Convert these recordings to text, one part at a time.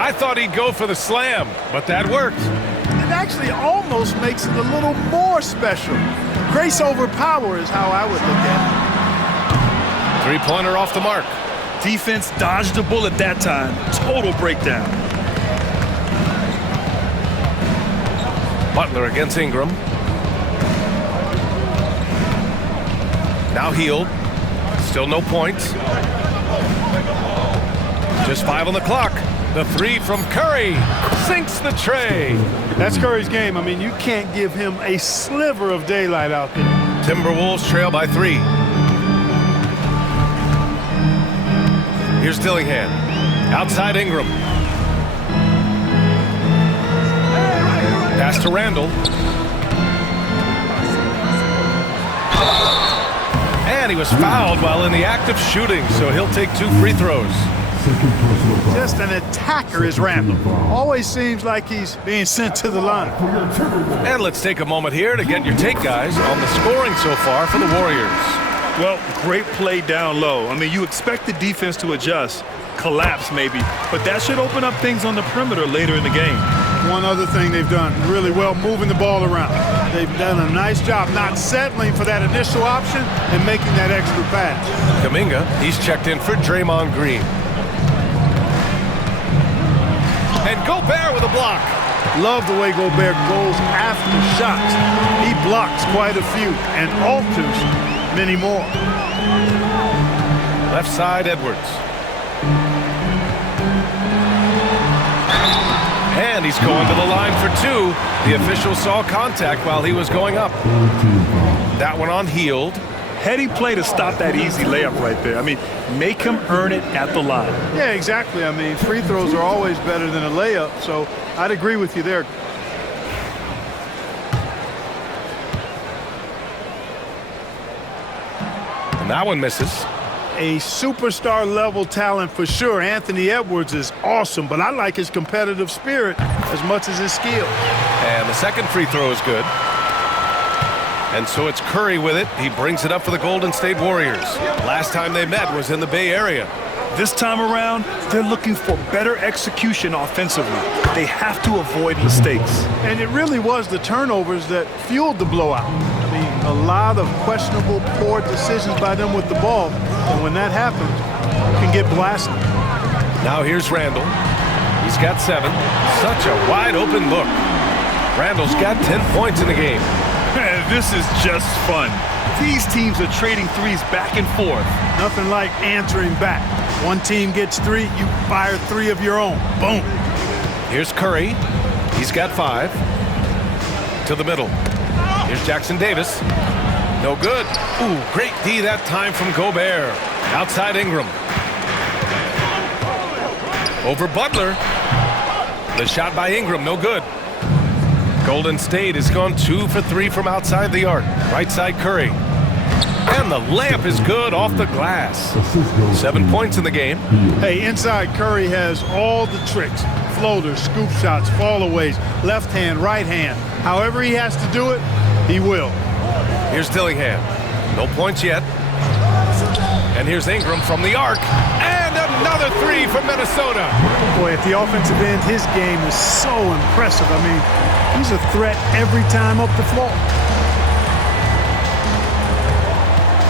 I thought he'd go for the slam, but that worked. It actually almost makes it a little more special. Grace over power is how I would look at it. Three-pointer off the mark. Defense dodged the bullet that time. Total breakdown. Butler against Ingram. Now Hield. Still no points. Just 5 on the clock. The three from Curry sinks the tray. That's Curry's game. I mean, you can't give him a sliver of daylight out there. Timberwolves trail by 3. Here's Dillingham. Outside Ingram. Pass to Randall. And he was fouled while in the act of shooting, so he'll take 2 free throws. Just an attacker is Randall. Always seems like he's being sent to the line. And let's take a moment here to get your take, guys, on the scoring so far for the Warriors. Well, great play down low. I mean, you expect the defense to adjust, collapse maybe, but that should open up things on the perimeter later in the game. One other thing they've done really well, moving the ball around. They've done a nice job not settling for that initial option and making that extra pass. Kuminga, he's checked in for Draymond Green. And Gobert with a block. Love the way Gobert goes after shots. He blocks quite a few and alters many more. Left side, Edwards. And he's going to the line for 2. The official saw contact while he was going up. That one on Hield. Heady play to stop that easy layup right there. I mean, make him earn it at the line. Yeah, exactly. I mean, free throws are always better than a layup, so I'd agree with you there. And that one misses. A superstar level talent for sure. Anthony Edwards is awesome, but I like his competitive spirit as much as his skill. And the second free throw is good. And so it's Curry with it. He brings it up for the Golden State Warriors. Last time they met was in the Bay Area. This time around, they're looking for better execution offensively. They have to avoid mistakes. And it really was the turnovers that fueled the blowout. I mean, a lot of questionable, poor decisions by them with the ball. And when that happens, you can get blasted. Now here's Randall. He's got 7. Such a wide open look. Randall's got 10 points in the game. This is just fun. These teams are trading threes back and forth. Nothing like answering back. One team gets 3, you fire 3 of your own. Boom. Here's Curry. He's got 5. To the middle. Here's Jackson Davis. No good. Ooh, great D that time from Gobert. Outside Ingram. Over Butler. The shot by Ingram, no good. Golden State has gone 2 for 3 from outside the arc. Right side Curry. And the layup is good off the glass. 7 points in the game. Hey, inside Curry has all the tricks. Floaters, scoop shots, fallaways, left hand, right hand. However he has to do it, he will. Here's Dillingham. No points yet. And here's Ingram from the arc. And another 3 from Minnesota. Boy, at the offensive end, his game is so impressive. I mean, he's a threat every time up the floor.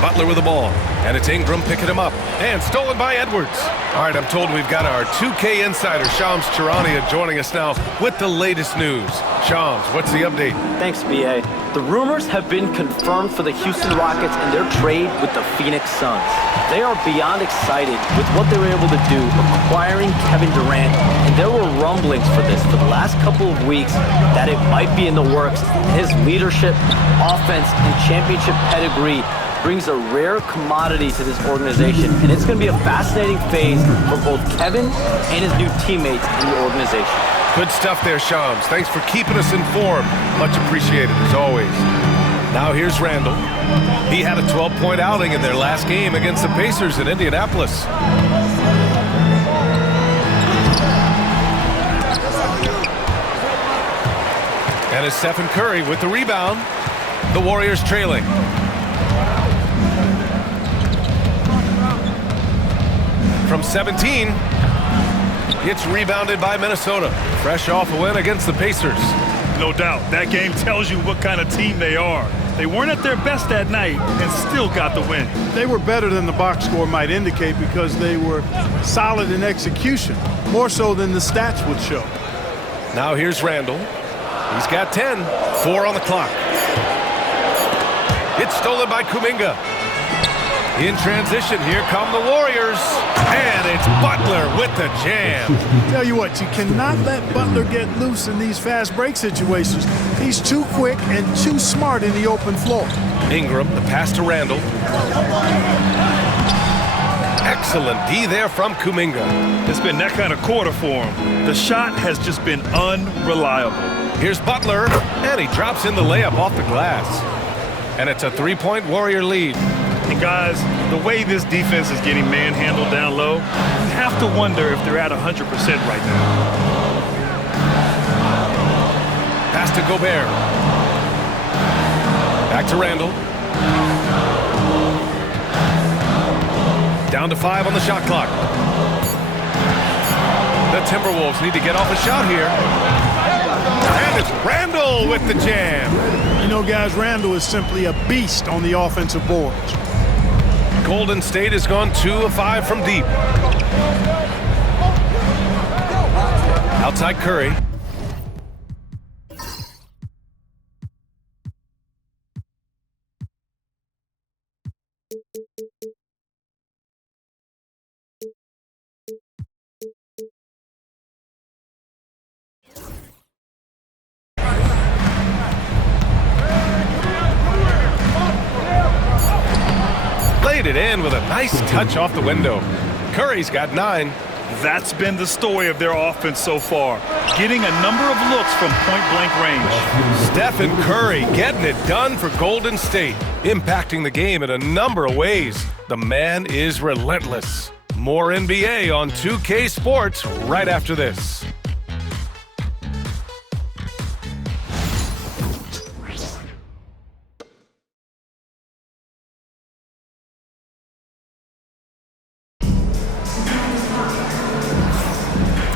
Butler with the ball. And it's Ingram picking him up. And stolen by Edwards. All right, I'm told we've got our 2K insider, Shams Charania, joining us now with the latest news. Shams, what's the update? Thanks, B.A. The rumors have been confirmed for the Houston Rockets and their trade with the Phoenix Suns. They are beyond excited with what they were able to do, acquiring Kevin Durant, and there were rumblings for this for the last couple of weeks that it might be in the works. His leadership, offense, and championship pedigree brings a rare commodity to this organization, and it's going to be a fascinating phase for both Kevin and his new teammates in the organization. Good stuff there, Shams. Thanks for keeping us informed. Much appreciated, as always. Now here's Randall. He had a 12-point outing in their last game against the Pacers in Indianapolis. And it's Stephen Curry with the rebound. The Warriors trailing. From 17. It's rebounded by Minnesota. Fresh off a win against the Pacers. No doubt. That game tells you what kind of team they are. They weren't at their best that night and still got the win. They were better than the box score might indicate because they were solid in execution, more so than the stats would show. Now here's Randall. He's got 10. 4 on the clock. It's stolen by Kuminga. In transition, here come the Warriors. And it's Butler with the jam. Tell you what, you cannot let Butler get loose in these fast break situations. He's too quick and too smart in the open floor. Ingram, the pass to Randall. Excellent D there from Kuminga. It's been that kind of quarter for him. The shot has just been unreliable. Here's Butler, and he drops in the layup off the glass. And it's a 3-point Warrior lead. And guys, the way this defense is getting manhandled down low, you have to wonder if they're at 100% right now. Pass to Gobert. Back to Randall. Down to 5 on the shot clock. The Timberwolves need to get off a shot here. And it's Randall with the jam. You know, guys, Randall is simply a beast on the offensive boards. Golden State has gone 2 of 5 from deep. Outside Curry. Laid it in with a nice touch off the window. Curry's got 9. That's been the story of their offense so far, getting a number of looks from point-blank range. Stephen Curry getting it done for Golden State, impacting the game in a number of ways. The man is relentless. More NBA on 2K Sports right after this.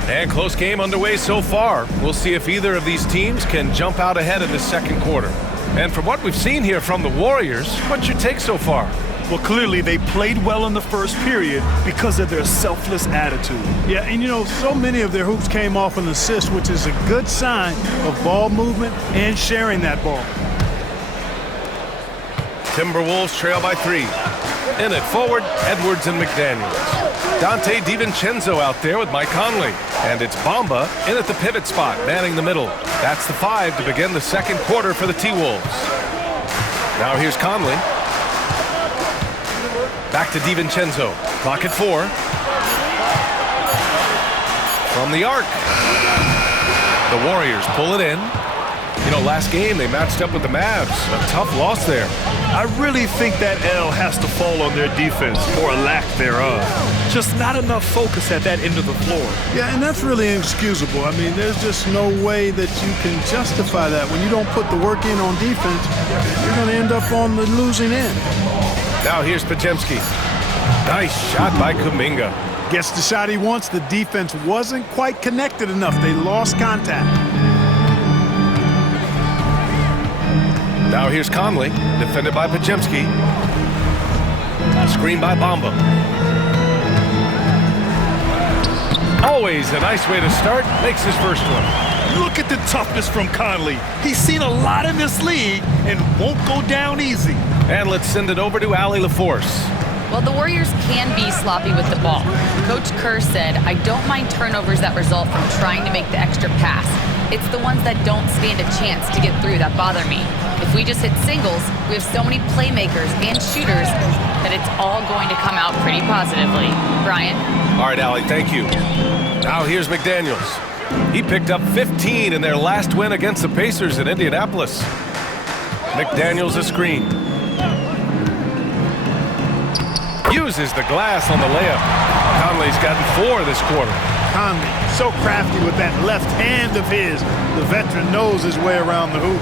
And close game underway so far. We'll see if either of these teams can jump out ahead in the second quarter. And from what we've seen here from the Warriors, what's your take so far? Well, clearly they played well in the first period because of their selfless attitude. Yeah, and you know, so many of their hoops came off an assist, which is a good sign of ball movement and sharing that ball. Timberwolves trail by 3. In it forward, Edwards and McDaniels. Dante DiVincenzo out there with Mike Conley. And it's Bamba in at the pivot spot, manning the middle. That's the 5 to begin the second quarter for the T-Wolves. Now here's Conley. Back to DiVincenzo. Clock at 4. From the arc. The Warriors pull it in. You know, last game they matched up with the Mavs. A tough loss there. I really think that L has to fall on their defense, or a lack thereof. Just not enough focus at that end of the floor. Yeah, and that's really inexcusable. I mean, there's just no way that you can justify that. When you don't put the work in on defense, you're going to end up on the losing end. Now here's Podziemski. Nice shot by Kuminga. Gets the shot he wants. The defense wasn't quite connected enough. They lost contact. Now here's Conley, defended by Podziemski. Screen by Bamba. Always a nice way to start. Makes his first one. Look at the toughness from Conley. He's seen a lot in this league and won't go down easy. And let's send it over to Allie LaForce. Well, the Warriors can be sloppy with the ball. Coach Kerr said, I don't mind turnovers that result from trying to make the extra pass. It's the ones that don't stand a chance to get through that bother me. If we just hit singles, we have so many playmakers and shooters that it's all going to come out pretty positively. Brian? All right, Allie, thank you. Now here's McDaniels. He picked up 15 in their last win against the Pacers in Indianapolis. McDaniels a screen. Uses the glass on the layup. Conley's gotten 4 this quarter. Conley, so crafty with that left hand of his. The veteran knows his way around the hoop.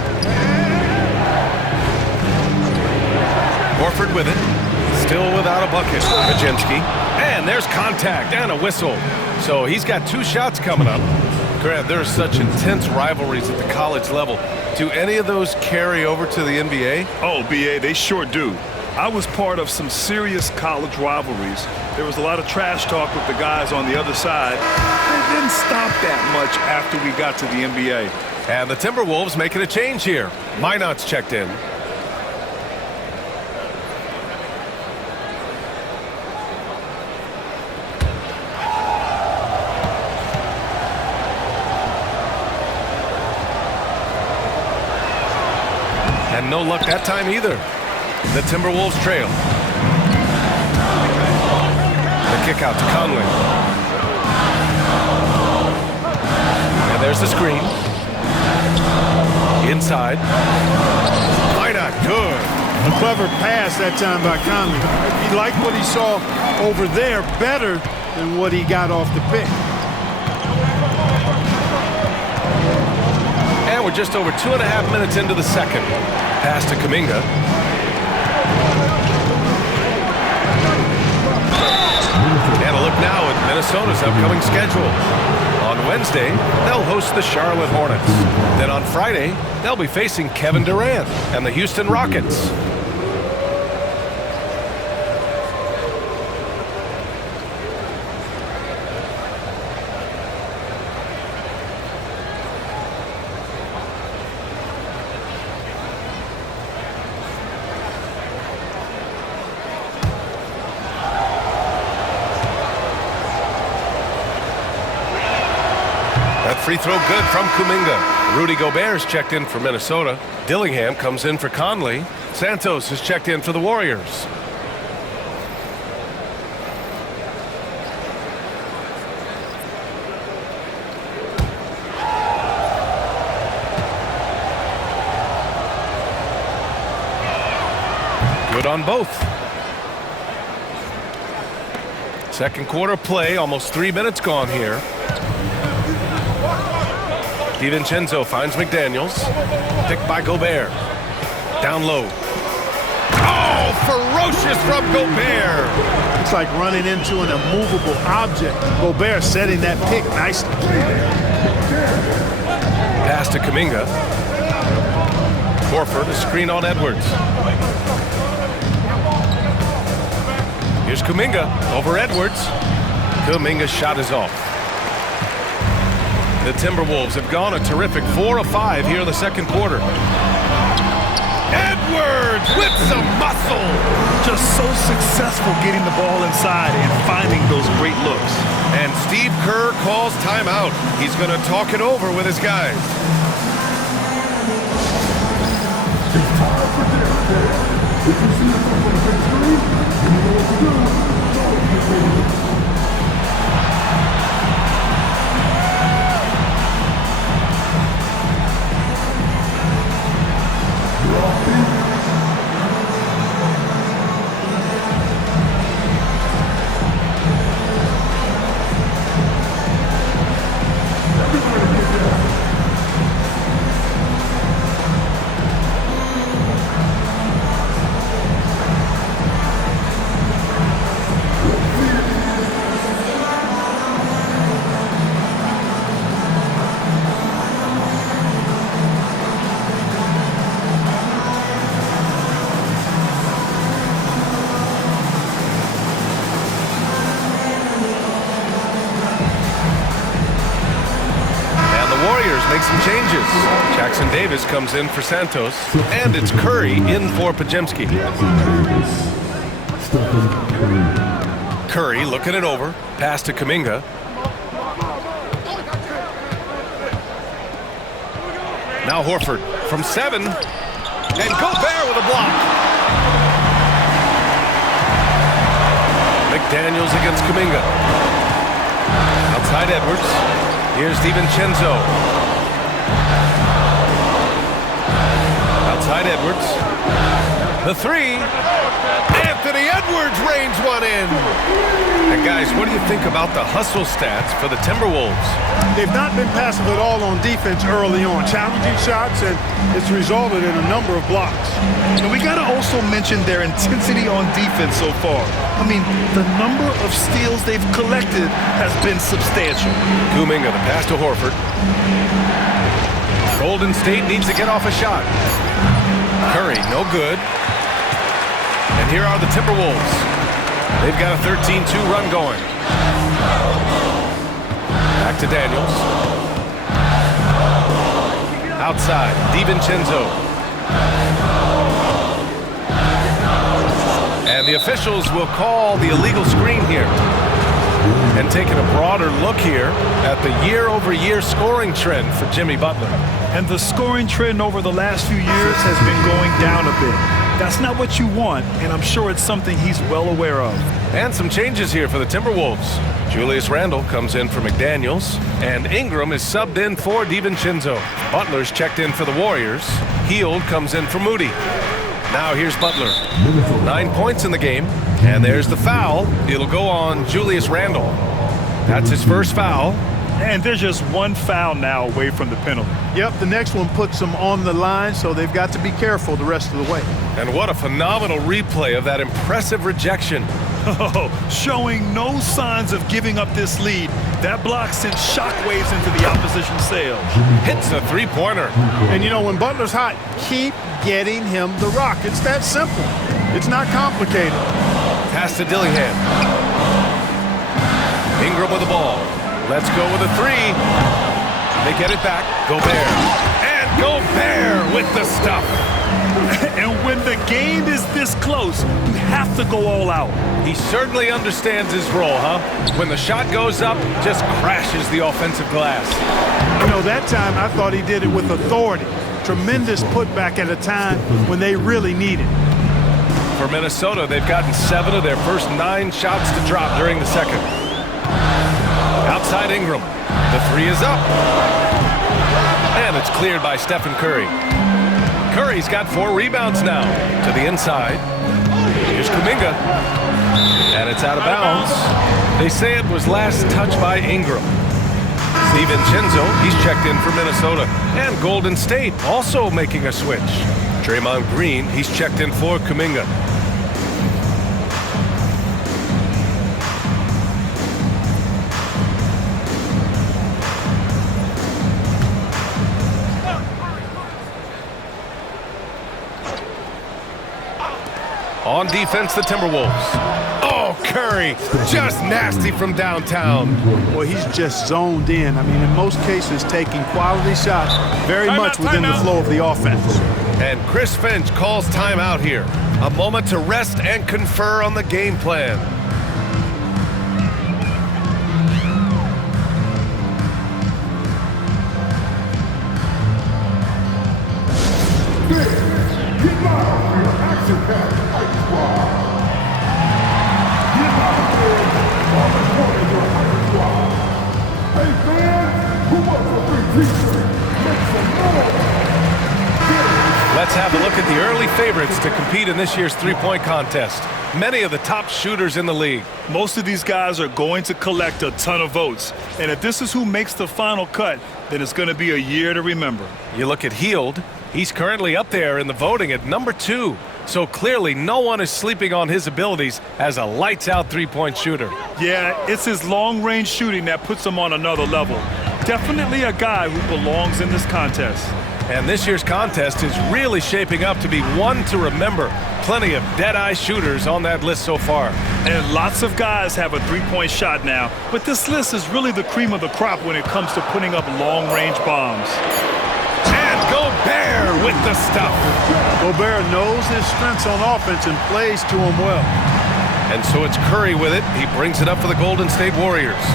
Horford with it. Still without a bucket. Podziemski. And there's contact and a whistle. So he's got 2 shots coming up. Grant, there are such intense rivalries at the college level. Do any of those carry over to the NBA? Oh, B.A., they sure do. I was part of some serious college rivalries. There was a lot of trash talk with the guys on the other side. It didn't stop that much after we got to the NBA. And the Timberwolves making a change here. Minot's checked in. And no luck that time either. The Timberwolves trail. The kick out to Conley. And there's the screen. Inside. Minot, good. A clever pass that time by Conley. He liked what he saw over there better than what he got off the pick. And we're just over 2.5 minutes into the second. Pass to Kuminga. And a look now at Minnesota's upcoming schedule. On Wednesday, they'll host the Charlotte Hornets. Then on Friday, they'll be facing Kevin Durant and the Houston Rockets. Free throw good from Kuminga. Rudy Gobert's checked in for Minnesota. Dillingham comes in for Conley. Santos has checked in for the Warriors. Good on both. Second quarter play, almost 3 minutes gone here. DiVincenzo finds McDaniels. Picked by Gobert. Down low. Oh, ferocious from Gobert. It's like running into an immovable object. Gobert setting that pick nicely. Pass to Kuminga. Horford, a screen on Edwards. Here's Kuminga over Edwards. Kuminga's shot is off. The Timberwolves have gone a terrific 4 of 5 here in the second quarter. Edwards with some muscle. Just so successful getting the ball inside and finding those great looks. And Steve Kerr calls timeout. He's going to talk it over with his guys. Make some changes. Jackson Davis comes in for Santos, and it's Curry in for Podziemski. Curry looking it over. Pass to Kuminga. Now Horford from 7, and Gobert with a block. McDaniels against Kuminga. Outside Edwards. Here's DiVincenzo. Outside Edwards. The three. Anthony Edwards rains one in. And guys, what do you think about the hustle stats for the Timberwolves? They've not been passive at all on defense early on. Challenging shots, and it's resulted in a number of blocks. And we got to also mention their intensity on defense so far. I mean, the number of steals they've collected has been substantial. Kuminga, the pass to Horford. Golden State needs to get off a shot. Curry, no good. And here are the Timberwolves. They've got a 13-2 run going. Back to Daniels. Outside, DiVincenzo. And the officials will call the illegal screen here. And taking a broader look here at the year-over-year scoring trend for Jimmy Butler. And the scoring trend over the last few years has been going down a bit. That's not what you want, and I'm sure it's something he's well aware of. And some changes here for the Timberwolves. Julius Randle comes in for McDaniels, and Ingram is subbed in for DiVincenzo. Butler's checked in for the Warriors. Hield comes in for Moody. Now here's Butler. 9 points in the game, and there's the foul. It'll go on Julius Randle. That's his first foul. And there's just one foul now away from the penalty. Yep, the next one puts them on the line, so they've got to be careful the rest of the way. And what a phenomenal replay of that impressive rejection. Oh, showing no signs of giving up this lead. That block sent shockwaves into the opposition sails. Hits the three-pointer. And you know, when Butler's hot, keep getting him the rock. It's that simple. It's not complicated. Pass to Dillingham. Ingram with the ball. Let's go with a three. They get it back. Gobert. And Gobert with the stuff. And when the game is this close, you have to go all out. He certainly understands his role, huh? When the shot goes up, just crashes the offensive glass. You know, that time I thought he did it with authority. Tremendous putback at a time when they really need it. For Minnesota, they've gotten 7 of their first 9 shots to drop during the second. Outside Ingram. The three is up. And it's cleared by Stephen Curry. Curry's got 4 rebounds now. To the inside. Here's Kuminga. And it's out of bounds. They say it was last touched by Ingram. DiVincenzo, he's checked in for Minnesota. And Golden State also making a switch. Draymond Green, he's checked in for Kuminga. On defense, the Timberwolves. Oh, Curry, just nasty from downtown. Well, he's just zoned in. I mean, in most cases, taking quality shots very much within the flow of the offense. And Chris Finch calls timeout here. A moment to rest and confer on the game plan. Let's have a look at the early favorites to compete in this year's three-point contest. Many of the top shooters in the league. Most of these guys are going to collect a ton of votes. And if this is who makes the final cut, then it's going to be a year to remember. You look at Hield. He's currently up there in the voting at number 2. So clearly no one is sleeping on his abilities as a lights-out three-point shooter. Yeah, it's his long-range shooting that puts him on another level. Definitely a guy who belongs in this contest. And this year's contest is really shaping up to be one to remember. Plenty of dead-eye shooters on that list so far. And lots of guys have a three-point shot now, but this list is really the cream of the crop when it comes to putting up long-range bombs. And Gobert with the stuff. Gobert knows his strengths on offense and plays to him well. And so it's Curry with it. He brings it up for the Golden State Warriors.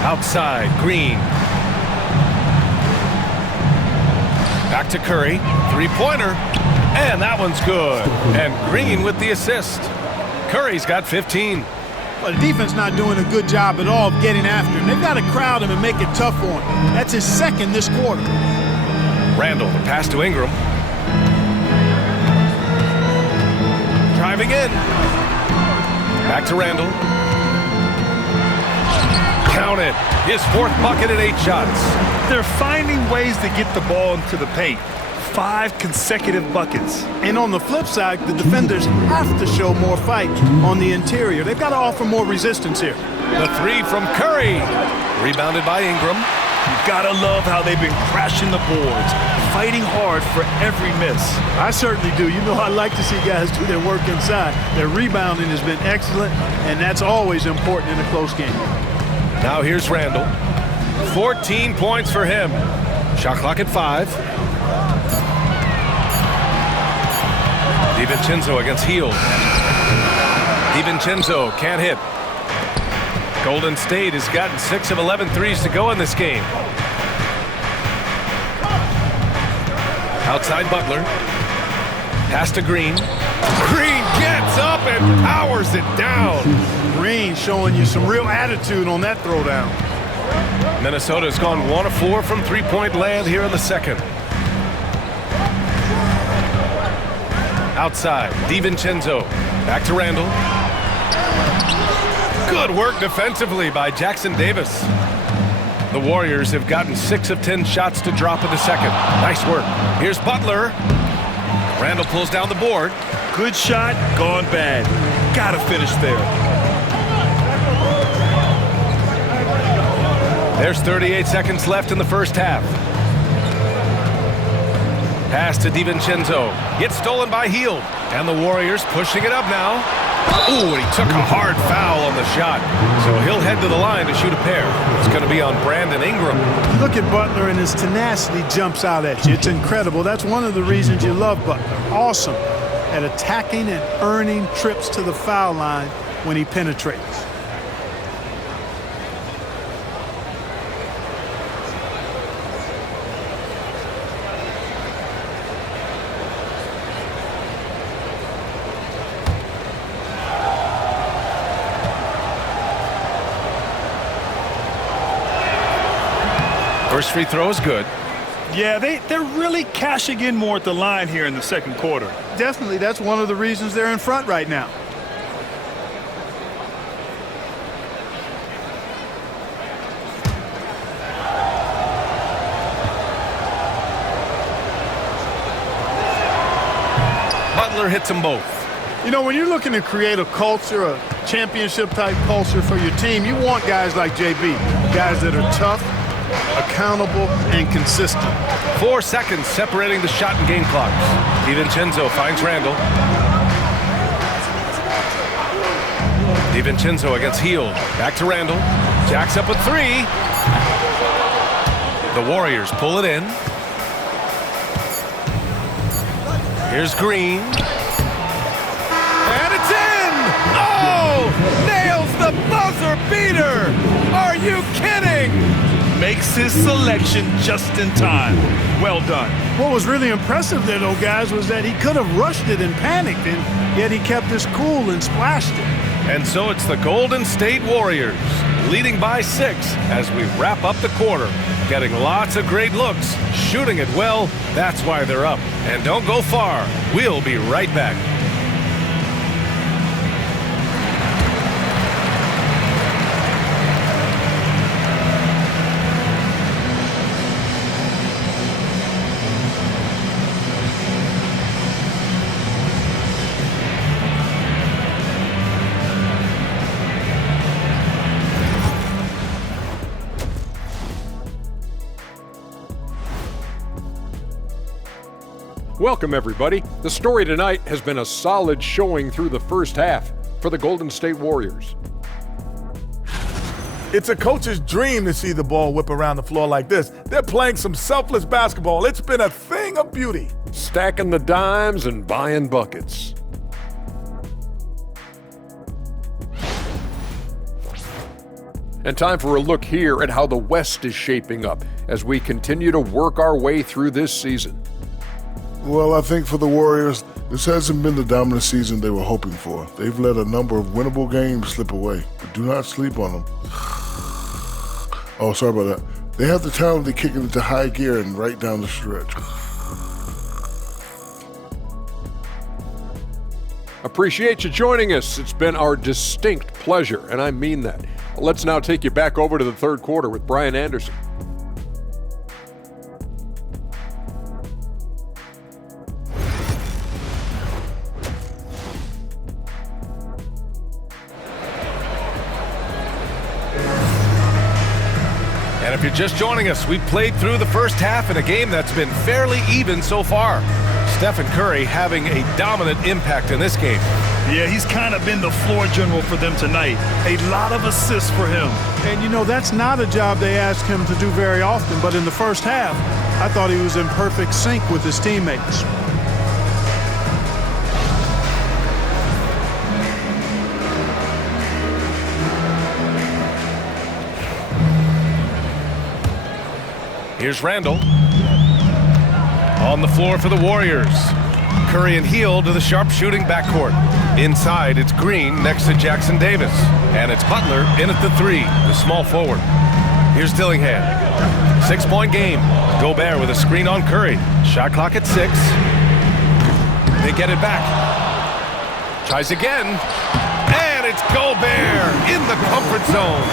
Outside, Green. Back to Curry, three-pointer, and that one's good. And Green with the assist. Curry's got 15. Well, the defense not doing a good job at all of getting after him. They've got to crowd him and make it tough for him. That's his second this quarter. Randle, the pass to Ingram. driving in. Back to Randall. Count it. His fourth bucket at 8 shots. They're finding ways to get the ball into the paint. 5 consecutive buckets. And on the flip side, the defenders have to show more fight on the interior. They've got to offer more resistance here. The 3 from Curry. Rebounded by Ingram. You gotta love how they've been crashing the boards, fighting hard for every miss. I certainly do. You know, I like to see guys do their work inside. Their rebounding has been excellent, and that's always important in a close game. Now here's Randall. 14 points for him. Shot clock at 5. DiVincenzo against Hield. DiVincenzo can't hit. Golden State has gotten 6 of 11 threes to go in this game. Outside Butler. Pass to Green. Green gets up and powers it down. Green showing you some real attitude on that throwdown. Minnesota's gone 1 of 4 from three-point land here in the second. Outside, DiVincenzo. Back to Randall. Good work defensively by Jackson Davis. The Warriors have gotten 6 of 10 shots to drop in the second. Nice work. Here's Butler. Randall pulls down the board. Good shot, gone bad. Gotta finish there. There's 38 seconds left in the first half. Pass to DiVincenzo. Gets stolen by Hield. And the Warriors pushing it up now. Ooh, and he took a hard foul on the shot. So he'll head to the line to shoot a pair. It's going to be on Brandon Ingram. Look at Butler, and his tenacity jumps out at you. It's incredible. That's one of the reasons you love Butler. Awesome at attacking and earning trips to the foul line when he penetrates. First free throw is good. Yeah, they're really cashing in more at the line here in the second quarter. Definitely, that's one of the reasons they're in front right now. Butler hits them both. You know, when you're looking to create a culture, a championship-type culture for your team, you want guys like JB, guys that are tough, accountable, and consistent. 4 seconds separating the shot and game clocks. DiVincenzo finds Randall. DiVincenzo against Hield. Back to Randall. Jacks up with 3. The Warriors pull it in. Here's Green. And it's in! Oh! Nails the buzzer beater! Are you kidding? Makes his selection just in time. Well done. What was really impressive there, though, guys, was that he could have rushed it and panicked, and yet he kept his cool and splashed it. And so it's the Golden State Warriors leading by 6 as we wrap up the quarter. Getting lots of great looks, shooting it well, that's why they're up. And don't go far, we'll be right back. Welcome, everybody. The story tonight has been a solid showing through the first half for the Golden State Warriors. It's a coach's dream to see the ball whip around the floor like this. They're playing some selfless basketball. It's been a thing of beauty. Stacking the dimes and buying buckets. And time for a look here at how the West is shaping up as we continue to work our way through this season. Well, I think for the Warriors, this hasn't been the dominant season they were hoping for. They've let a number of winnable games slip away, but do not sleep on them. Oh, sorry about that. They have the talent to kick it into high gear and right down the stretch. Appreciate you joining us. It's been our distinct pleasure, and I mean that. Let's now take you back over to the third quarter with Brian Anderson. And if you're just joining us, we've played through the first half in a game that's been fairly even so far. Stephen Curry having a dominant impact in this game. Yeah, he's kind of been the floor general for them tonight. A lot of assists for him. And, you know, that's not a job they ask him to do very often, but in the first half, I thought he was in perfect sync with his teammates. Here's Randall. On the floor for the Warriors. Curry and Hield to the sharpshooting backcourt. Inside, it's Green next to Jackson Davis. And it's Butler in at the three, the small forward. Here's Dillingham. 6-point game. Gobert with a screen on Curry. Shot clock at 6. They get it back. Tries again. And it's Gobert in the comfort zone.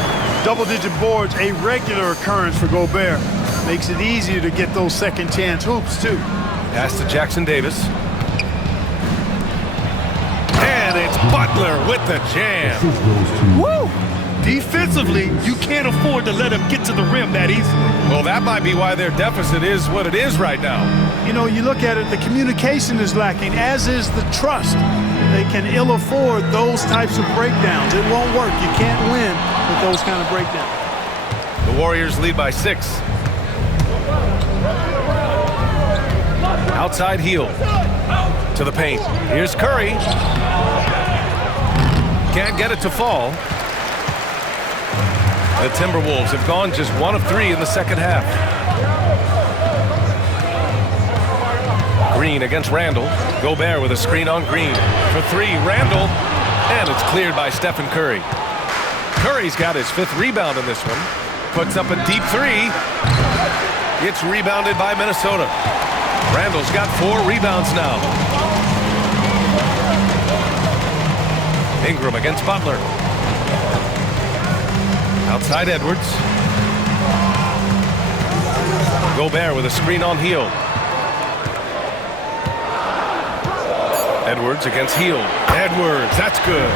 Double-digit boards, a regular occurrence for Gobert. Makes it easier to get those second-chance hoops, too. Pass to Jackson Davis. And it's Butler with the jam. Woo! Defensively, you can't afford to let him get to the rim that easily. Well, that might be why their deficit is what it is right now. You know, you look at it, the communication is lacking, as is the trust. They can ill afford those types of breakdowns. It won't work. You can't win with those kind of breakdowns. The Warriors lead by 6. Outside Hield to the paint. Here's Curry. Can't get it to fall. The Timberwolves have gone just 1 of 3 in the second half. Green against Randall. Gobert with a screen on Green. For 3, Randall. And it's cleared by Stephen Curry. Curry's got his 5th rebound in this one. Puts up a deep 3. It's rebounded by Minnesota. Randall's got 4 rebounds now. Ingram against Butler. Outside Edwards. Gobert with a screen on Hield. Edwards against Hield. Edwards, that's good.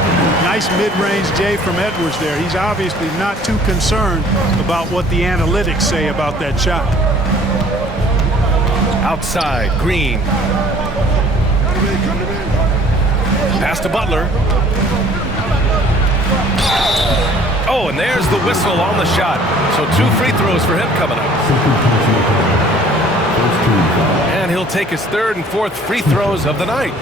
Nice mid-range J from Edwards there. He's obviously not too concerned about what the analytics say about that shot. Outside, Green. Pass to Butler. Oh, and there's the whistle on the shot. So 2 free throws for him coming up. And he'll take his 3rd and 4th free throws of the night.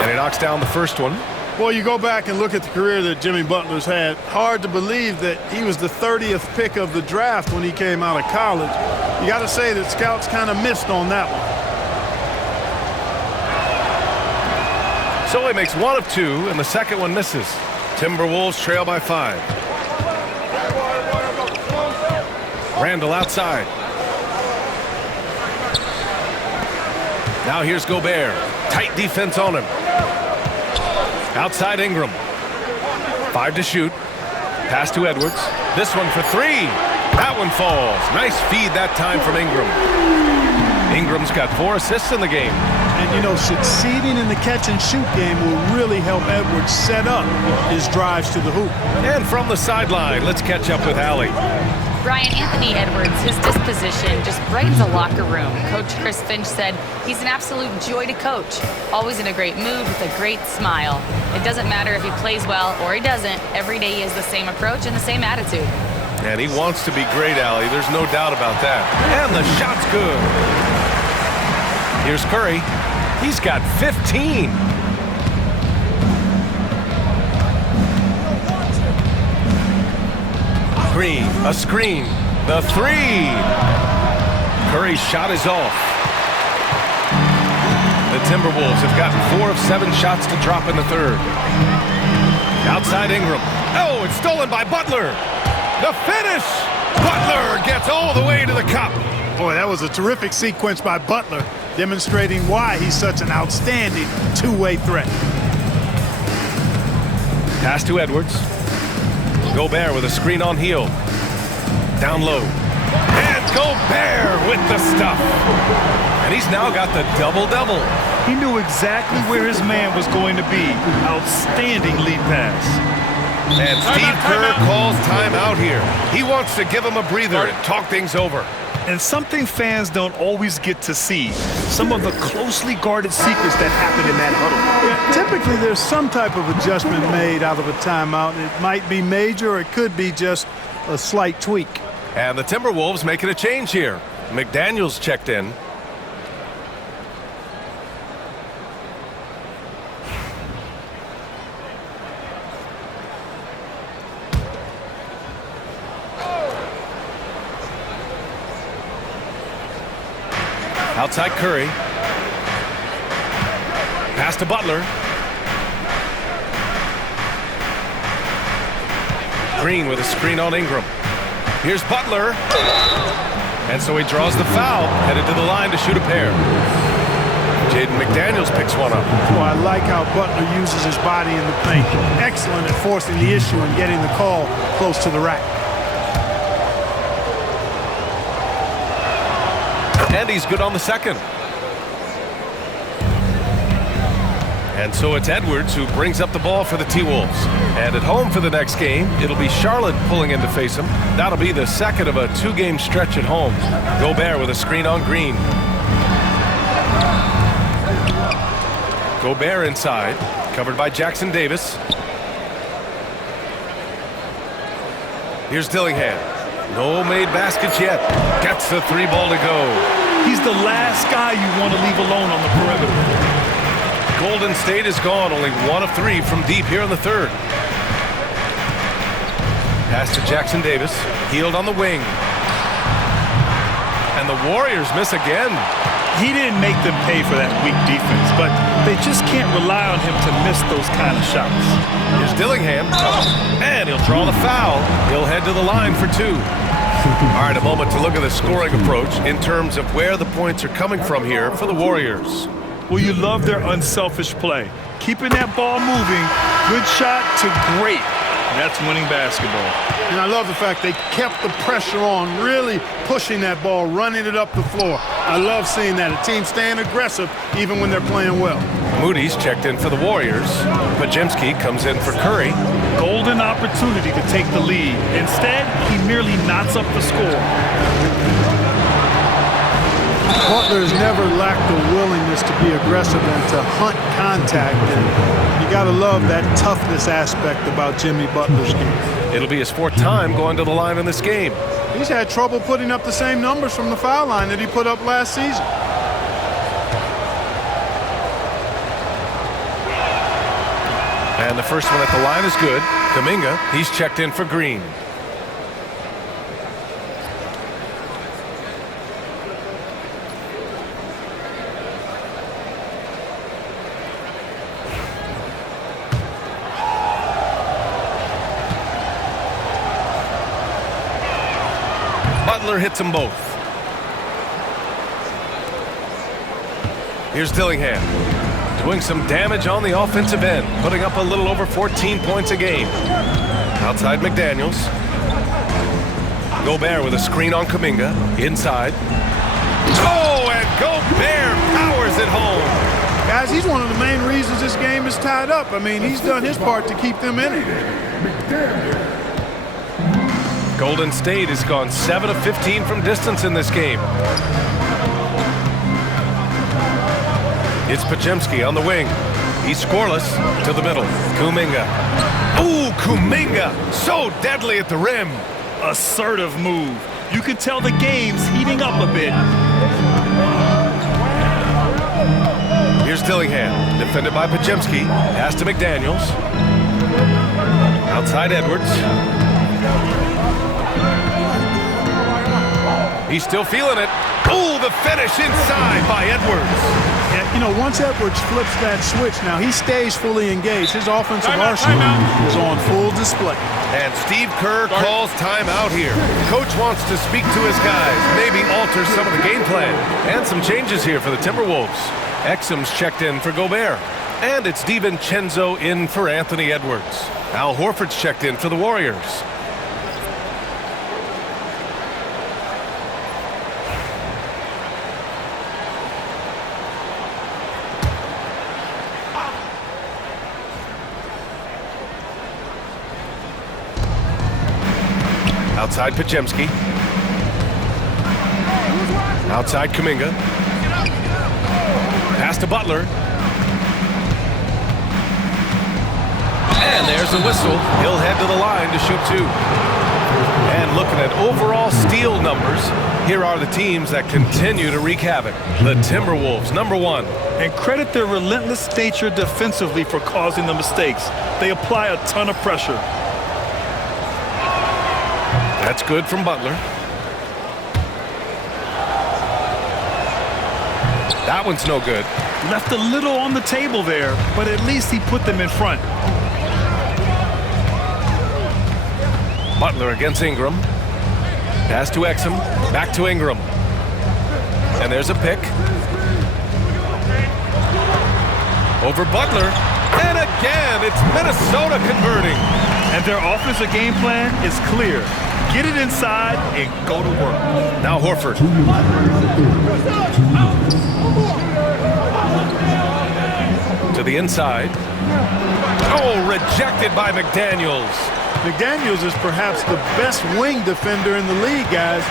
And he knocks down the first one. Well, you go back and look at the career that Jimmy Butler's had. Hard to believe that he was the 30th pick of the draft when he came out of college. You got to say that scouts kind of missed on that one. So he makes 1 of 2, and the second one misses. Timberwolves trail by 5. Randall outside. Now here's Gobert. Tight defense on him. Outside Ingram. 5 to shoot. Pass to Edwards. This one for 3. That one falls. Nice feed that time from Ingram. Ingram's got 4 assists in the game. And, you know, succeeding in the catch-and-shoot game will really help Edwards set up his drives to the hoop. And from the sideline, let's catch up with Allie. Brian, Anthony Edwards, his disposition just brightens a locker room. Coach Chris Finch said he's an absolute joy to coach. Always in a great mood with a great smile. It doesn't matter if he plays well or he doesn't. Every day he has the same approach and the same attitude. And he wants to be great, Allie. There's no doubt about that. And the shot's good. Here's Curry. He's got 15. Green, a screen. The 3. Curry's shot is off. The Timberwolves have gotten 4 of 7 shots to drop in the third. Outside Ingram. Oh, it's stolen by Butler. The finish. Butler gets all the way to the cup. Boy, that was a terrific sequence by Butler, demonstrating why he's such an outstanding two-way threat. Pass to Edwards. Gobert with a screen on Hield. Down low. And Gobert with the stuff. And he's now got the double-double. He knew exactly where his man was going to be. Outstanding lead pass. And Steve Kerr calls timeout here. He wants to give him a breather and talk things over. And something fans don't always get to see, some of the closely guarded secrets that happen in that huddle. Yeah, typically there's some type of adjustment made out of a timeout. It might be major or it could be just a slight tweak. And the Timberwolves making a change here. McDaniels checked in. Outside Curry. Pass to Butler. Green with a screen on Ingram. Here's Butler. And so he draws the foul, headed to the line to shoot a pair. Jaden McDaniels picks one up. Well, I like how Butler uses his body in the paint. Excellent at forcing the issue and getting the call close to the rack. And he's good on the second. And so it's Edwards who brings up the ball for the T-Wolves. And at home for the next game, it'll be Charlotte pulling in to face him. That'll be the second of a two-game stretch at home. Gobert with a screen on Green. Gobert inside, covered by Jackson Davis. Here's Dillingham. No made baskets yet. Gets the three ball to go. He's the last guy you want to leave alone on the perimeter. Golden State is gone, only 1 of 3 from deep here in the third. Pass to Jackson Davis. Hield on the wing. And the Warriors miss again. He didn't make them pay for that weak defense, but they just can't rely on him to miss those kind of shots. Here's Dillingham. And he'll draw the foul. He'll head to the line for 2. All right, a moment to look at the scoring approach in terms of where the points are coming from here for the Warriors. Well, you love their unselfish play. Keeping that ball moving, good shot to great. That's winning basketball. And I love the fact they kept the pressure on, really pushing that ball, running it up the floor. I love seeing that. A team staying aggressive even when they're playing well. Moody's checked in for the Warriors. Pajemski comes in for Curry. Golden opportunity to take the lead. Instead, he merely knots up the score. Butler has never lacked the willingness to be aggressive and to hunt contact. And you got to love that toughness aspect about Jimmy Butler's game. It'll be his 4th time going to the line in this game. He's had trouble putting up the same numbers from the foul line that he put up last season. And the first one at the line is good. Kuminga, he's checked in for Green. Butler hits them both. Here's Dillingham. Doing some damage on the offensive end, putting up a little over 14 points a game. Outside McDaniels. Gobert with a screen on Kuminga. Inside. Oh, and Gobert powers it home. Guys, he's one of the main reasons this game is tied up. I mean, he's done his part to keep them in it. Golden State has gone 7 of 15 from distance in this game. It's Pajemski on the wing. He's scoreless to the middle. Kuminga. Ooh, Kuminga. So deadly at the rim. Assertive move. You can tell the game's heating up a bit. Here's Dillingham. Defended by Pajemski. Pass to McDaniels. Outside Edwards. He's still feeling it. Ooh, the finish inside by Edwards. Yeah, you know, once Edwards flips that switch, now he stays fully engaged. His offensive arsenal is on full display. And Steve Kerr calls timeout here. Coach wants to speak to his guys, maybe alter some of the game plan. And some changes here for the Timberwolves. Exum's checked in for Gobert. And it's DiVincenzo in for Anthony Edwards. Al Horford's checked in for the Warriors. Outside Podziemski. Outside Kuminga. Pass to Butler. And there's the whistle. He'll head to the line to shoot 2. And looking at overall steal numbers, here are the teams that continue to wreak havoc. The Timberwolves, #1. And credit their relentless nature defensively for causing the mistakes. They apply a ton of pressure. That's good from Butler. That one's no good. Left a little on the table there, but at least he put them in front. Butler against Ingram. Pass to Exum. Back to Ingram. And there's a pick. Over Butler. And again, it's Minnesota converting. And their offensive game plan is clear. Get it inside and go to work. Now Horford. To the inside. Oh, rejected by McDaniels. McDaniels is perhaps the best wing defender in the league, guys,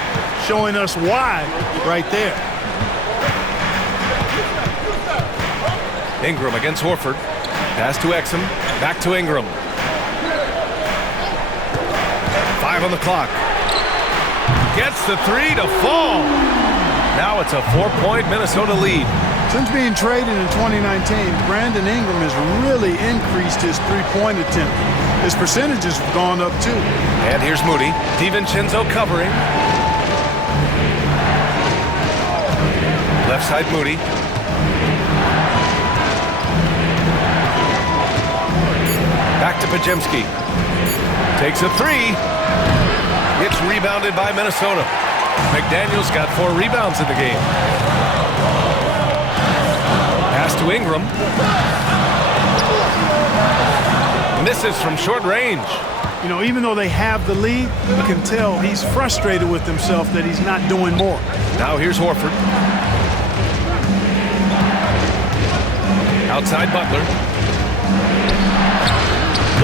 showing us why right there. Ingram against Horford. Pass to Exum. Back to Ingram. 5 on the clock. Gets the 3 to fall. Now it's a 4-point Minnesota lead. Since being traded in 2019, Brandon Ingram has really increased his three-point attempt. His percentages have gone up too. And here's Moody. DiVincenzo covering. Left side Moody. Back to Podziemski. Takes a 3. It's rebounded by Minnesota. McDaniels got 4 rebounds in the game. Pass to Ingram. Misses from short range. You know, even though they have the lead, you can tell he's frustrated with himself that he's not doing more. Now here's Horford. Outside Butler.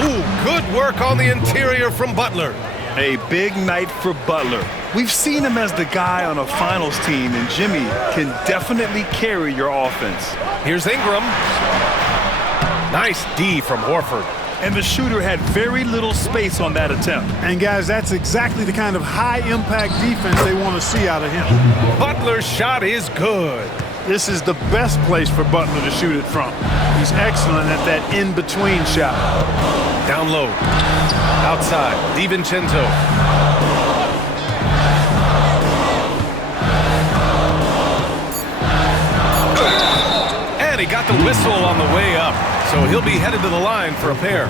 Ooh, good work on the interior from Butler. A big night for Butler. We've seen him as the guy on a finals team, and Jimmy can definitely carry your offense. Here's Ingram. Nice D from Horford. And the shooter had very little space on that attempt. And guys, that's exactly the kind of high-impact defense they want to see out of him. Butler's shot is good. This is the best place for Butler to shoot it from. He's excellent at that in-between shot. Down low. Outside. DiVincenzo. And he got the whistle on the way up. So he'll be headed to the line for a pair.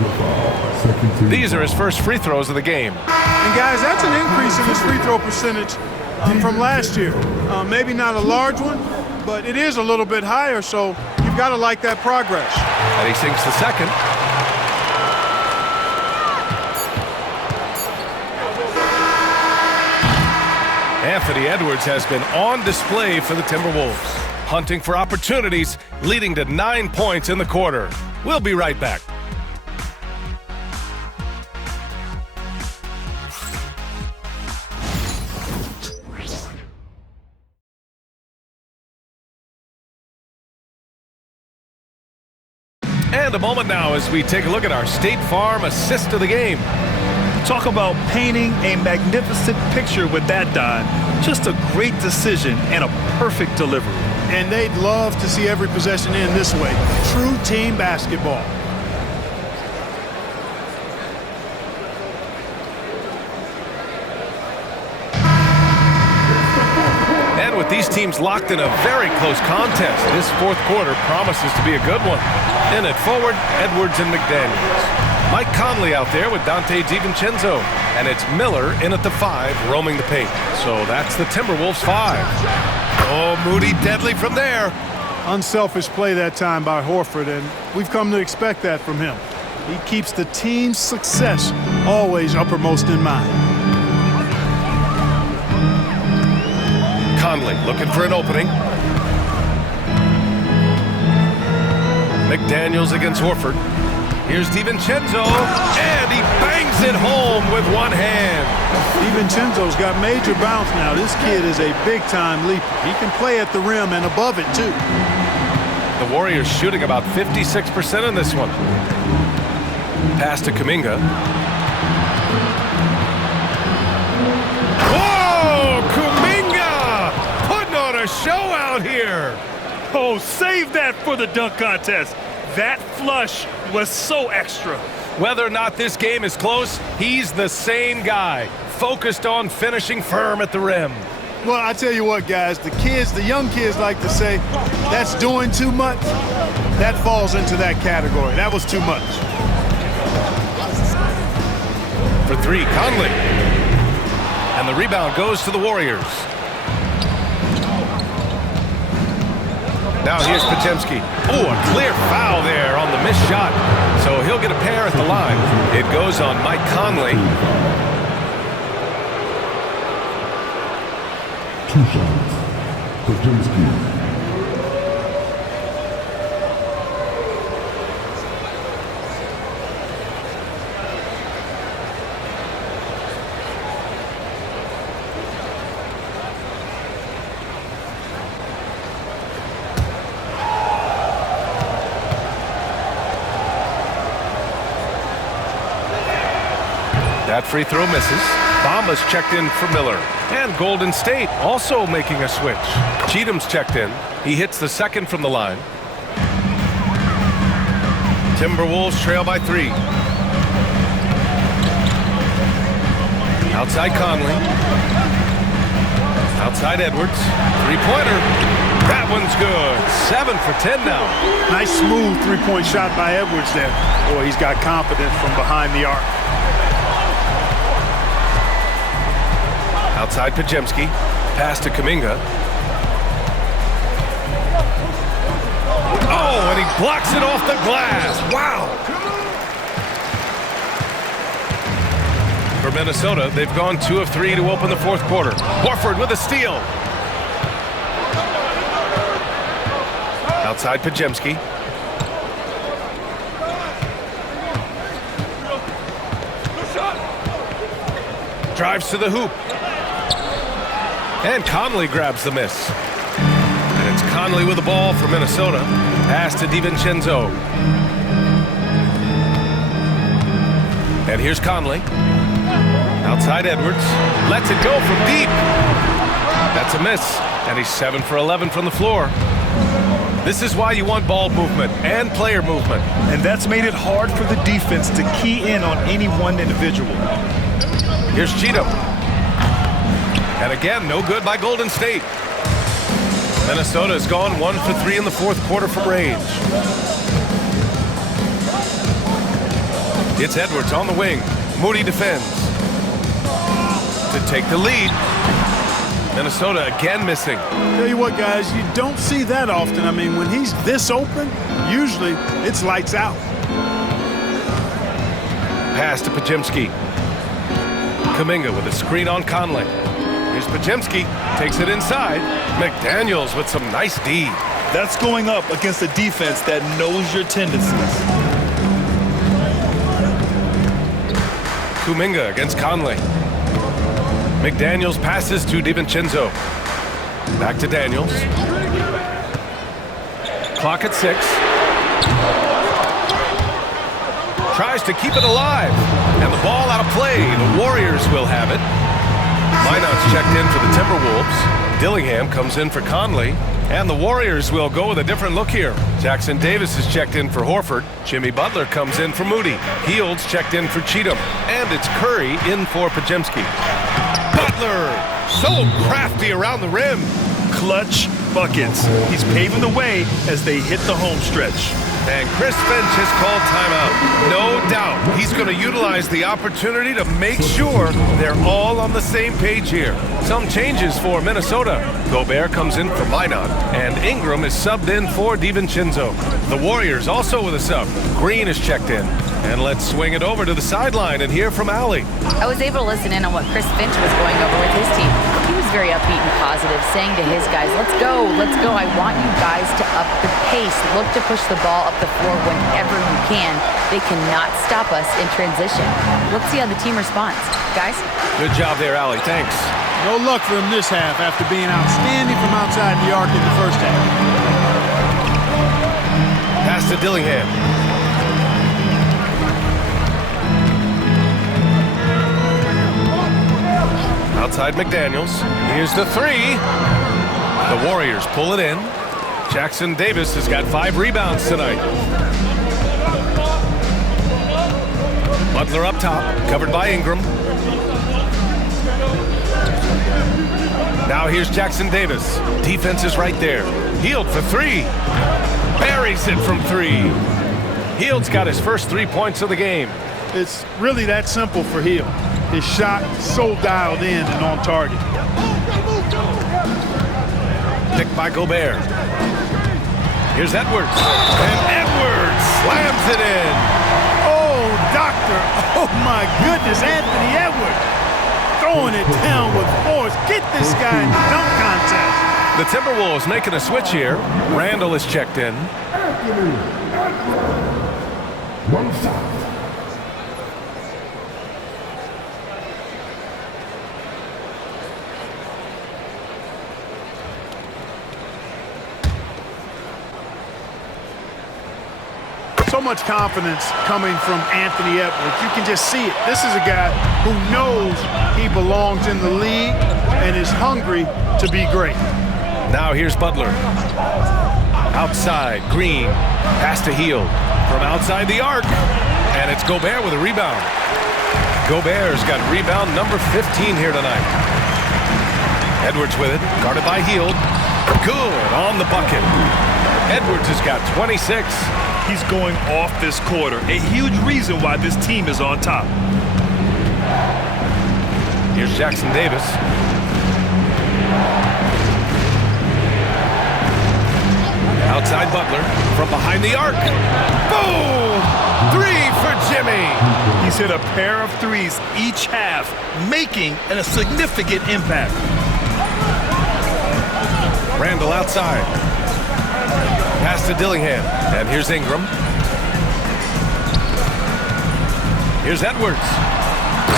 These are his first free throws of the game. And guys, that's an increase in his free throw percentage from last year. Maybe not a large one, but it is a little bit higher, so you've got to like that progress. And he sinks the second. Anthony Edwards has been on display for the Timberwolves, hunting for opportunities, leading to 9 points in the quarter. We'll be right back. And a moment now as we take a look at our State Farm assist of the game. Talk about painting a magnificent picture with that dime. Just a great decision and a perfect delivery. And they'd love to see every possession end this way. True team basketball. And with With these teams locked in a very close contest, this fourth quarter promises to be a good one. In it forward, Edwards and McDaniels. Mike Conley out there with Dante DiVincenzo. And it's Miller in at the 5, roaming the paint. So that's the Timberwolves 5. Oh, Moody deadly from there. Unselfish play that time by Horford, and we've come to expect that from him. He keeps the team's success always uppermost in mind. Conley looking for an opening. McDaniels against Horford. Here's DiVincenzo, and he bangs it home with one hand. DiVincenzo's got major bounce now. This kid is a big-time leaper. He can play at the rim and above it, too. The Warriors shooting about 56% in this one. Pass to Kuminga. Whoa! Kuminga! Putting on a show out here. Oh, save that for the dunk contest. That flush was so extra. Whether or not this game is close, he's the same guy, focused on finishing firm at the rim. Well, I tell you what, guys, the young kids like to say, that's doing too much. That falls into that category. That was too much. For 3, Conley. And the rebound goes to the Warriors. Now here's Podziemski. Oh, a clear foul there on the missed shot. So he'll get a pair at the line. It goes on Mike Conley. 2 shots. Podziemski. That free throw misses. Bamba's checked in for Miller. And Golden State also making a switch. Cheatham's checked in. He hits the second from the line. Timberwolves trail by 3. Outside Conley. Outside Edwards. Three-pointer. That one's good. 7 for 10 now. Nice smooth three-point shot by Edwards there. Boy, he's got confidence from behind the arc. Outside Podziemski. Pass to Kuminga. Oh, and he blocks it off the glass. Wow. For Minnesota, they've gone 2 of 3 to open the fourth quarter. Horford with a steal. Outside Podziemski. Drives to the hoop. And Conley grabs the miss. And it's Conley with the ball for Minnesota. Pass to DiVincenzo. And here's Conley. Outside Edwards. Lets it go from deep. That's a miss. And he's 7 for 11 from the floor. This is why you want ball movement and player movement. And that's made it hard for the defense to key in on any one individual. Here's Cheatham. And again, no good by Golden State. Minnesota has gone 1 for 3 in the fourth quarter from range. It's Edwards on the wing. Moody defends. To take the lead. Minnesota again missing. Tell you what, guys, you don't see that often. I mean, when he's this open, usually it's lights out. Pass to Podziemski. Kuminga with a screen on Conley. Here's Podziemski, takes it inside. McDaniels with some nice D. That's going up against a defense that knows your tendencies. Kuminga against Conley. McDaniels passes to DiVincenzo. Back to Daniels. Clock at 6. Tries to keep it alive. And the ball out of play. The Warriors will have it. Minot's checked in for the Timberwolves. Dillingham comes in for Conley. And the Warriors will go with a different look here. Jackson Davis is checked in for Horford. Jimmy Butler comes in for Moody. Hields checked in for Cheatham. And it's Curry in for Podziemski. Butler, so crafty around the rim. clutch buckets. He's paving the way as they hit the home stretch. And Chris Finch has called timeout. No doubt he's going to utilize the opportunity to make sure they're all on the same page here. Some changes for Minnesota. Gobert comes in for Minot, and Ingram is subbed in for DiVincenzo. The Warriors also with a sub. Green is checked in. And let's swing it over to the sideline and hear from Allie. I was able to listen in on what Chris Finch was going over with his team. He was very upbeat and positive, saying to his guys, let's go. I want you guys to up the pace. Look to push the ball up the floor whenever you can. They cannot stop us in transition. Let's see how the team responds. Guys? Good job there, Allie. Thanks. No luck for him this half after being outstanding from outside the arc in the first half. Pass to Dillingham. Outside McDaniels. Here's the three. The Warriors pull it in. Jackson Davis has got 5 rebounds tonight. Butler up top, covered by Ingram. Now here's Jackson Davis. Defense is right there. Hield for 3. Buries it from 3. Hield's got his first 3 points of the game. It's really that simple for Hield. His shot so dialed in and on target. Picked by Gobert. Here's Edwards. And Edwards slams it in. Oh, doctor. Oh, my goodness. Anthony Edwards throwing it down with force. Get this guy in the dunk contest. The Timberwolves making a switch here. Randall is checked in. One foul. So much confidence coming from Anthony Edwards. You can just see it. This is a guy who knows he belongs in the league and is hungry to be great. Now here's Butler. Outside, Green. Pass to Hield. From outside the arc. And it's Gobert with a rebound. Gobert's got rebound number 15 here tonight. Edwards with it. Guarded by Hield. Good on the bucket. Edwards has got 26. He's going off this quarter. A huge reason why this team is on top. Here's Jackson Davis. Outside Butler. From behind the arc. Boom! 3 for Jimmy. He's hit a pair of threes each half, making a significant impact. Randall outside. Pass to Dillingham. And here's Ingram. Here's Edwards.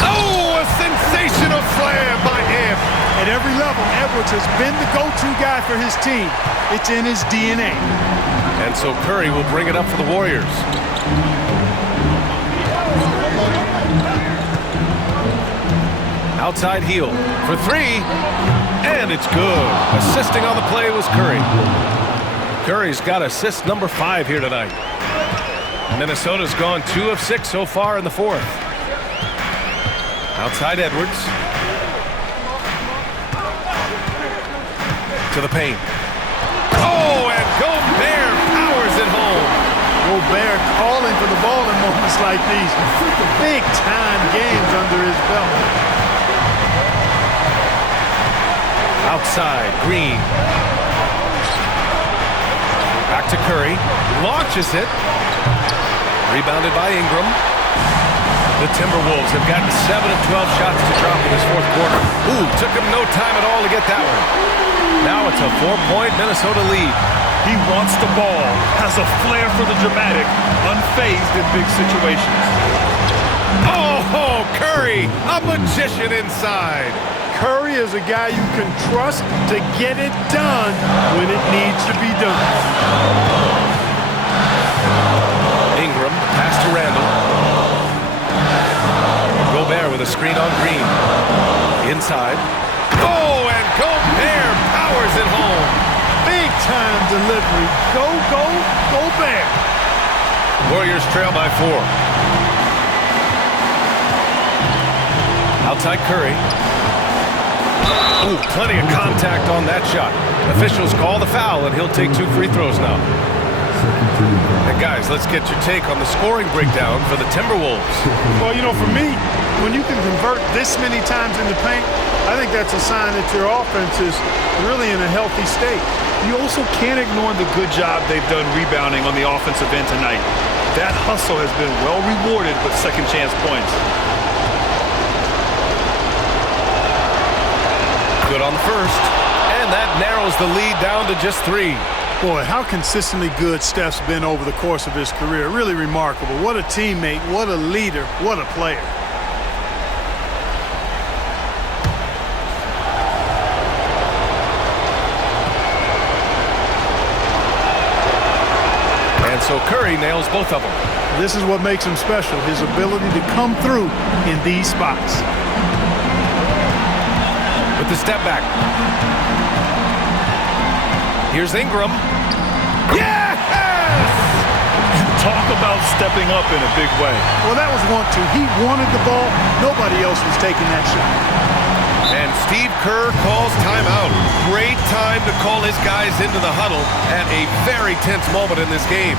Oh, a sensational slam by him. At every level, Edwards has been the go-to guy for his team. It's in his DNA. And so Curry will bring it up for the Warriors. Outside Hield for 3. And it's good. Assisting on the play was Curry. Curry's got assist number 5 here tonight. Minnesota's gone 2 of 6 so far in the 4th. Outside Edwards. To the paint. Oh, and Gobert powers it home. Gobert calling for the ball in moments like these. Big-time games under his belt. Outside, Green. Back to Curry. Launches it. Rebounded by Ingram. The Timberwolves have gotten 7 of 12 shots to drop in this 4th quarter. Ooh, took him no time at all to get that one. Now it's a 4-point Minnesota lead. He wants the ball, has a flair for the dramatic, unfazed in big situations. Oh, Curry, a magician inside. Curry is a guy you can trust to get it done when it needs to be done. Ingram, pass to Randall. Gobert with a screen on Green. Inside. Oh, and Gobert powers it home. Big-time delivery. Go, Gobert. Warriors trail by 4. Outside Curry. Ooh, plenty of contact on that shot. Officials call the foul, and he'll take 2 free throws now. And guys, let's get your take on the scoring breakdown for the Timberwolves. Well, you know, for me, when you can convert this many times in the paint, I think that's a sign that your offense is really in a healthy state. You also can't ignore the good job they've done rebounding on the offensive end tonight. That hustle has been well rewarded with second chance points. Good on the first, and that narrows the lead down to just 3. Boy, how consistently good Steph's been over the course of his career. Really remarkable. What a teammate, what a leader, what a player. And so Curry nails both of them. This is what makes him special, his ability to come through in these spots. With the step back. Here's Ingram. Yes! Talk about stepping up in a big way. Well, that was 1-2. He wanted the ball. Nobody else was taking that shot. And Steve Kerr calls timeout. Great time to call his guys into the huddle at a very tense moment in this game.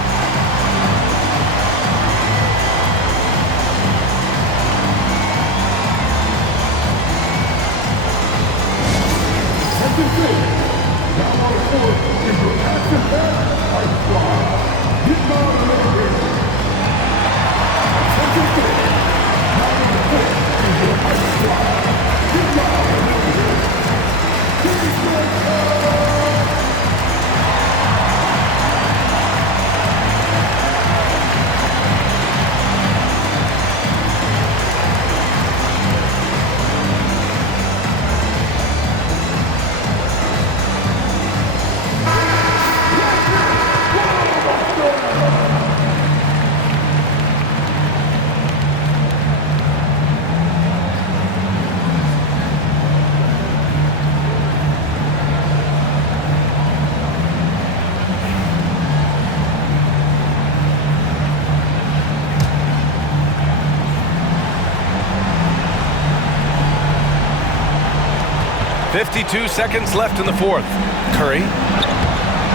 .52 seconds left in the fourth. Curry.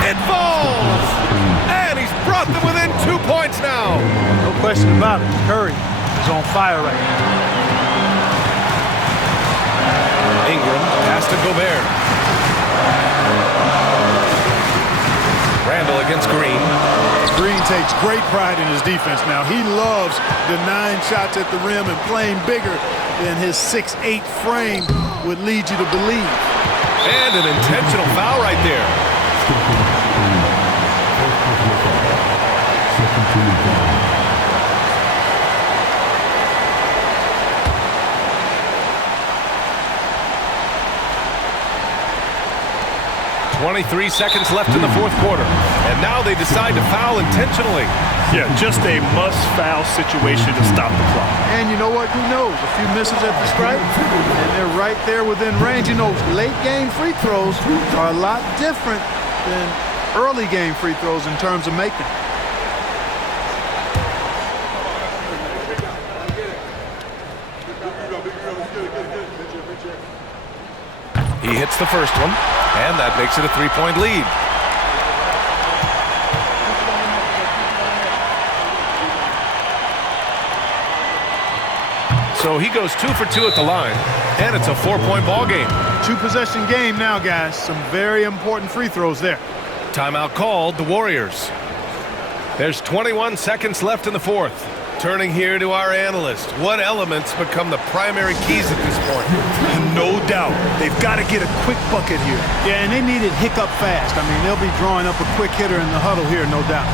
It falls! And he's brought them within 2 points now. No question about it. Curry is on fire right now. Ingram pass to Gobert. Randall against Green. Green takes great pride in his defense now. He loves denying shots at the rim and playing bigger than his 6'8" frame would lead you to believe. And an intentional foul right there. .23 seconds left in the fourth quarter. And now they decide to foul intentionally. Yeah, just a must-foul situation to stop the clock. And you know what? Who knows? A few misses at the stripe, and they're right there within range. You know, late-game free throws are a lot different than early-game free throws in terms of making. He hits the first one, and that makes it a 3-point lead. So he goes 2 for 2 at the line, and it's a 4-point ball game. 2-possession game now, guys. Some very important free throws there. Timeout called, the Warriors. There's 21 seconds left in the fourth. Turning here to our analyst. What elements become the primary keys at this point? No doubt. They've got to get a quick bucket here. Yeah, and they need it hiccup fast. I mean, they'll be drawing up a quick hitter in the huddle here, no doubt.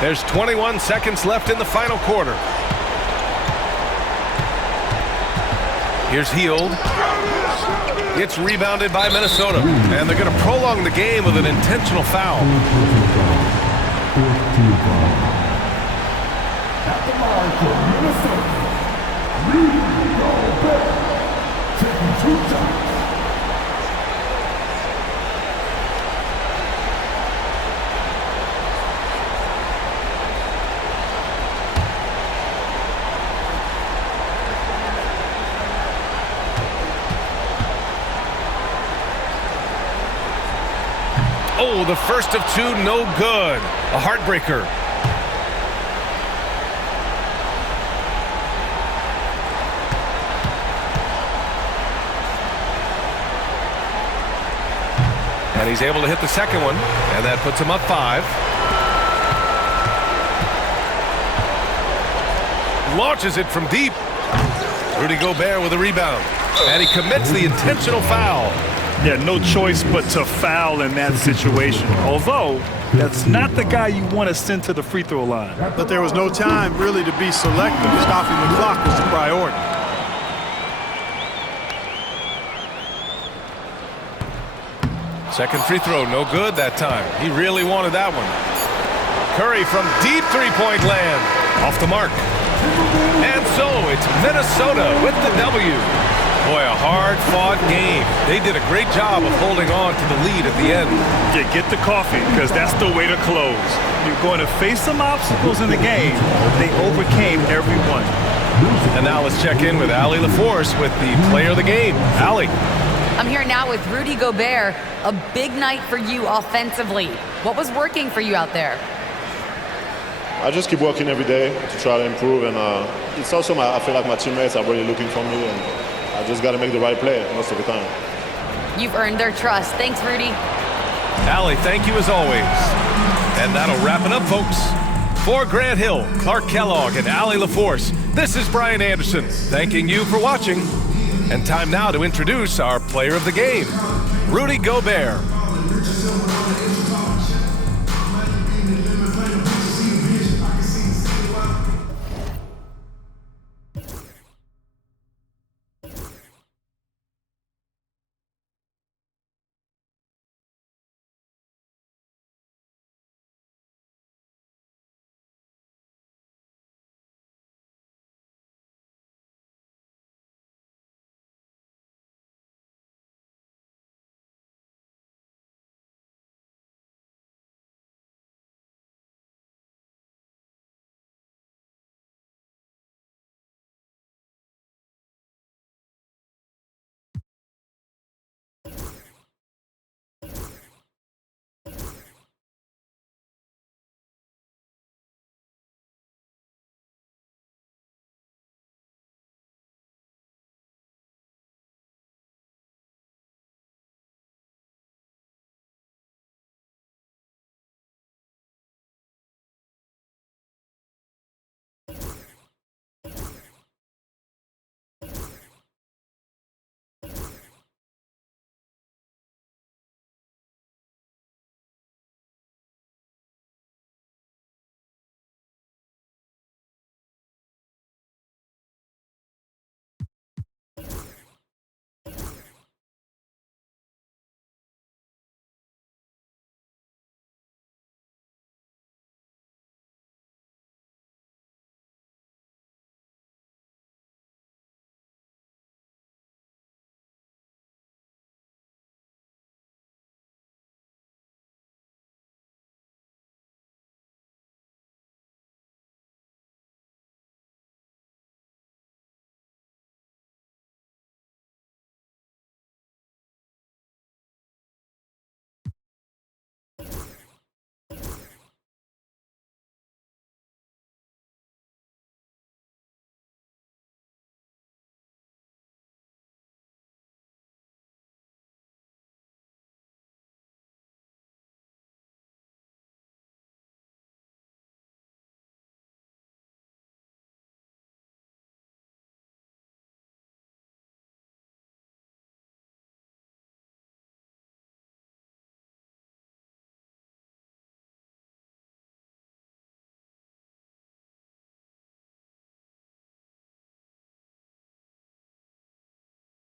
There's 21 seconds left in the final quarter. Here's Hield. It's rebounded by Minnesota. And they're going to prolong the game with an intentional foul. At the line for Minnesota, Rudy Gobert, taking 2 times. Oh, the first of 2, no good. A heartbreaker. And he's able to hit the second one, and that puts him up 5. Launches it from deep. Rudy Gobert with a rebound. And he commits the intentional foul. Yeah, no choice but to foul in that situation. Although, that's not the guy you want to send to the free throw line. But there was no time really to be selective. Stopping the clock was the priority. Second free throw, no good that time. He really wanted that one. Curry from deep three-point land. Off the mark. And so it's Minnesota with the W. Boy, a hard-fought game. They did a great job of holding on to the lead at the end. Yeah, get the coffee, because that's the way to close. You're going to face some obstacles in the game. They overcame every one. And now let's check in with Allie LaForce with the player of the game. Allie. I'm here now with Rudy Gobert. A big night for you offensively. What was working for you out there? I just keep working every day to try to improve, and it's also I feel like my teammates are really looking for me, and I just got to make the right play most of the time. You've earned their trust. Thanks, Rudy. Allie, thank you as always. And that'll wrap it up, folks. For Grant Hill, Clark Kellogg, and Allie LaForce, this is Brian Anderson, thanking you for watching. And time now to introduce our player of the game, Rudy Gobert.